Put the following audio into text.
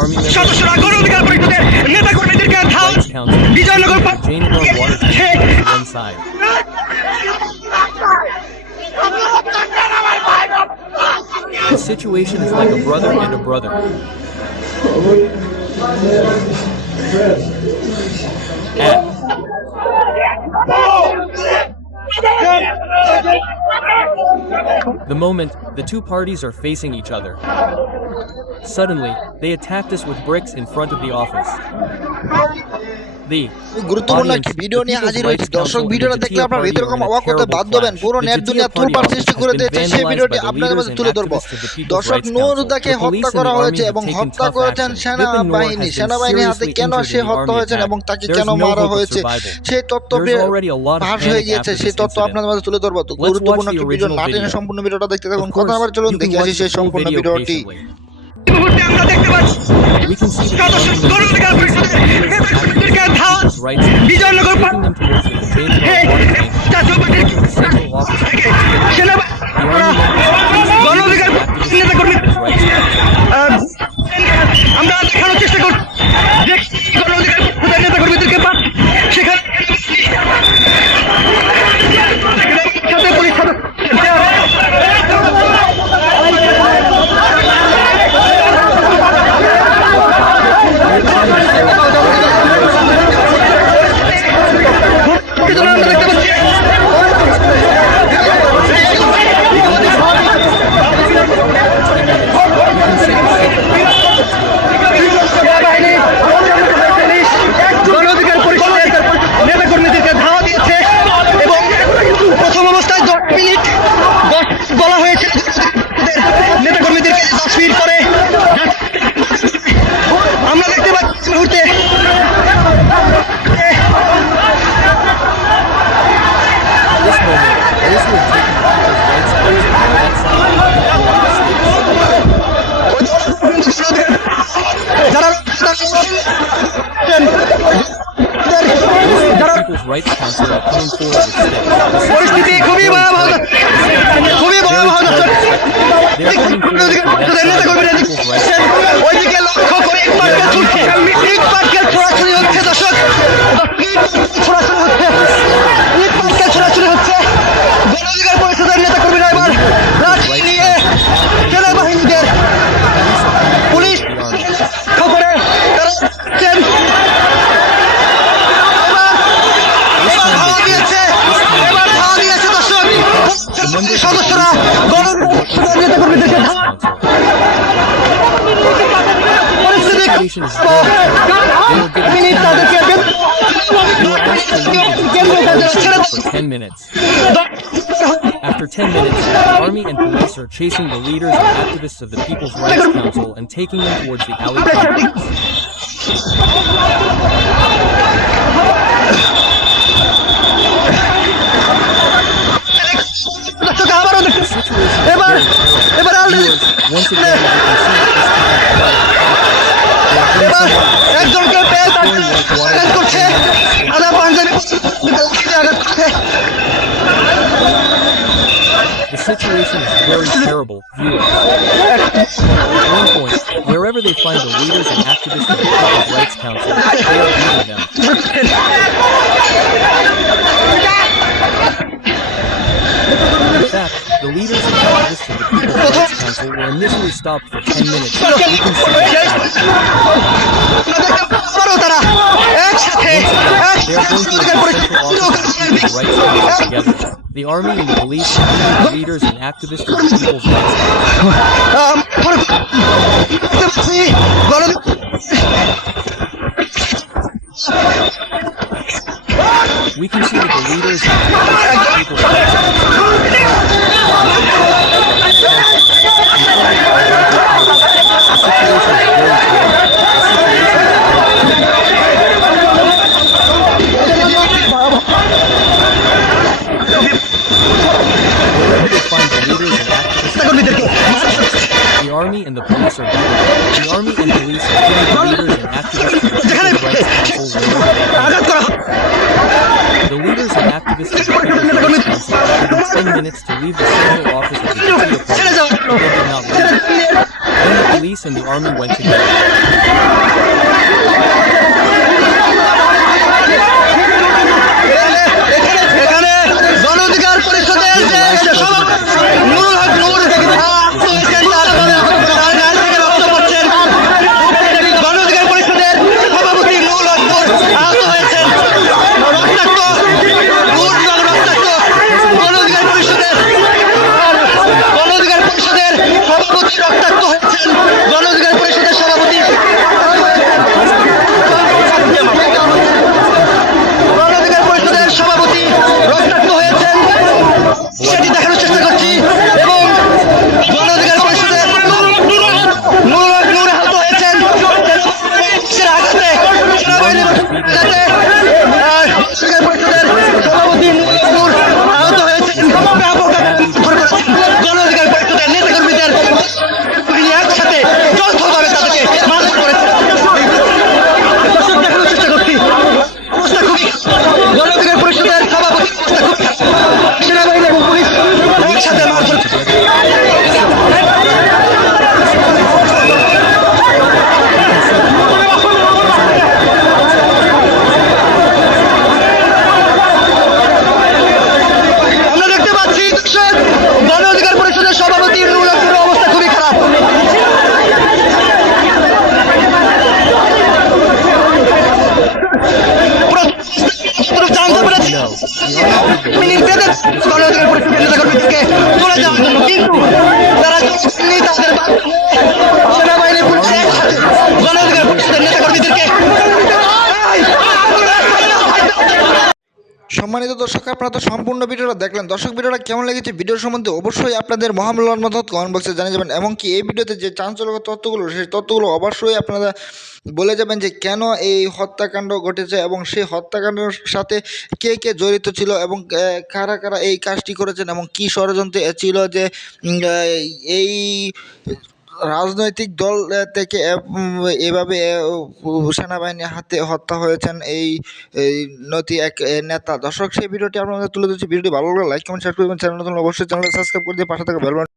army members সদস্যরা গণ অধিকার পরিষদের নেতা কর্মীদেরকে rights council Bijoynagar Jainabad water tank to one side. The situation is like a brother and a brother. At the moment, the two parties are facing each other. Suddenly, they attacked us with bricks in front of the office. গুরুত্বপূর্ণ একটি video নিয়ে হাজির হয়েছে দর্শক। ভিডিওটা দেখলে আপনারা রীতিরকম অবাক হতে বাধ্য হবেন। পুরো নেট দুনিয়া তোলপাড় সৃষ্টি করে দিয়েছে, সেই ভিডিওটি আপনাদের মাঝে তুলে ধরবো। দর্শক, নুরুদ্দাকে হত্যা করা হয়েছে এবং হত্যা করেছেন সেনাবাহিনী। সেনাবাহিনীর হাতে কেন সে হত্যা হয়েছেন এবং তাকে কেন মারা হয়েছে সেই তথ্য ফাঁস হয়ে গিয়েছে, সেই তথ্য আপনাদের মাঝে তুলে ধরবো। তো গুরুত্বপূর্ণ একটি ভিডিও, না টেনে সম্পূর্ণ ভিডিওটা দেখতে থাকুন। কথা আবার চলুন দেখে আসি সেই সম্পূর্ণ ভিডিওটি। মুহূর্তে আমরা দেখতে পাচ্ছি সদস্য গণ অধিকার পরিষদের নেতা কর্মীদেরকে বিজয়নগর গণ অধিকার নেতা কর্মী আমরা দেখানোর চেষ্টা করছি যে গণ অধিকার পরিষদের নেতা কর্মীদেরকে সেখানে পুলিশ বলা হয়েছে নেতা কর্মীদেরকে 10 মিনিট পরে আমরা দেখতে পাচ্ছি মুহূর্তে পরিস্থিতি খুবই ভয়াবহ, খুবই ভয়াবহ। ওইদিকে লক্ষ্য করে ইট পাটকেল ছোড়াছুড়ি হচ্ছে দর্শক, ছোড়াছুড়ি হচ্ছে, ইট পাটকেল ছোড়াছুড়ি হচ্ছে। গণ অধিকার পরিষদের নেতা কর্মীরা এবার লাঠি নিয়ে সেনাবাহিনীদের পুলিশ খবরে সদস্যরা গণ নেতা কর্মীদেরকে After 10 minutes, the army and police are chasing the leaders and activists of the People's Rights Council and taking them towards the alley complex. Once again, একজনকে করছে আধা panjabi. The situation is very terrible, viewers. At one point, wherever they find the leaders and activists of the People's Rights Council, they are beating them. In fact, the leaders and activists of the People's Rights Council were initially stopped for 10 minutes. We can see that. They are going to the central office of the People's Rights Council together. The army and the police are the leaders and activists of the People's Rights Council. We can see that the leaders and activists of the People's Rights The army and the police are killing the leaders and activists of the People's Rights Council. The leaders and activists of the People's Rights Council have 10 minutes to leave the central office of the Party. They did not leave. Then Then the police and the army went together. এখানে গণ অধিকার পরিষদের যে সভাপতি নুরুল হক নূর আহত হয়েছেন, তার গায়ে থেকে রক্ত পড়ছেন। গণ অধিকার পরিষদের সভাপতি নুরুল হক নূর আহত হয়েছেন, রক্তাক্ত রক্তাক্ত। গণ অধিকার পরিষদের সভাপতি রক্তাক্ত হয়েছেন, গণ অধিকার পরিষদের সভাপতি সভাপতি রক্তাক্ত হয়েছেন, সেটি দেখানোর চেষ্টা করছি। এবং গণ অধিকার পরিষদের নুরুল হক নূর আহত হয়েছেন আঘাতে, সেনাবাহিনীর আঘাতে। গণ অধিকার পরিষদের সভাপতি নুরুল হক নূর আহত হয়েছেন, ব্যাপক গণ অধিকার পরিষদের নেতাকর্মীদের একসাথে যৌথভাবে তাদেরকে মারধর করেছে। দর্শক দেখানোর চেষ্টা করছি, অবস্থা খুবই গণ অধিকার পরিষদের সভাপতি অবস্থা খুবই সেনাবাহিনী এবং পুলিশ একসাথে মারধর আমরা দেখতে পাচ্ছি। দর্শক, গণ অধিকার পরিষদের সভাপতি নুরুল হক নূরের অবস্থা খুবই খারাপ। জানতে পেরেছি গণ অধিকার পরিষদের নেতাকর্মীদেরকে চলে যাওয়ার জন্য, কিন্তু তারা তাদের সেনাবাহিনী পুলিশ একসাথে গণ অধিকার পরিষদের নেতাকর্মীদেরকে। সম্মানিত দর্শক, আপনারা তো সম্পূর্ণ ভিডিওটা দেখলেন। দর্শক, ভিডিওটা কেমন লেগেছে ভিডিও সম্বন্ধে অবশ্যই আপনাদের মহামূল্যবান মতামত কমেন্ট বক্সে জানিয়ে যাবেন। এমনকি এই ভিডিওতে যে চাঞ্চল্যকর তথ্যগুলো, সেই তথ্যগুলো অবশ্যই আপনারা বলে যাবেন যে কেন এই হত্যাকাণ্ড ঘটেছে এবং সেই হত্যাকাণ্ডের সাথে কে কে জড়িত ছিল এবং কারা কারা এই কাজটি করেছেন এবং কী ষড়যন্ত্র ছিল যে এই রাজনৈতিক দল থেকে এভাবে সেনাবাহিনীর হাতে হত্যা হয়েছেন এই নতি এক নেতা। দর্শক, সেই ভিডিওটি আপনাদের তুলে ধরছি। ভিডিওটি ভালো লাগলে লাইক কমেন্ট শেয়ার করবেন। চ্যানেল নতুন অবশ্যই চ্যানেলটা সাবস্ক্রাইব করে দিয়ে পাশে থাকা বেল বাটন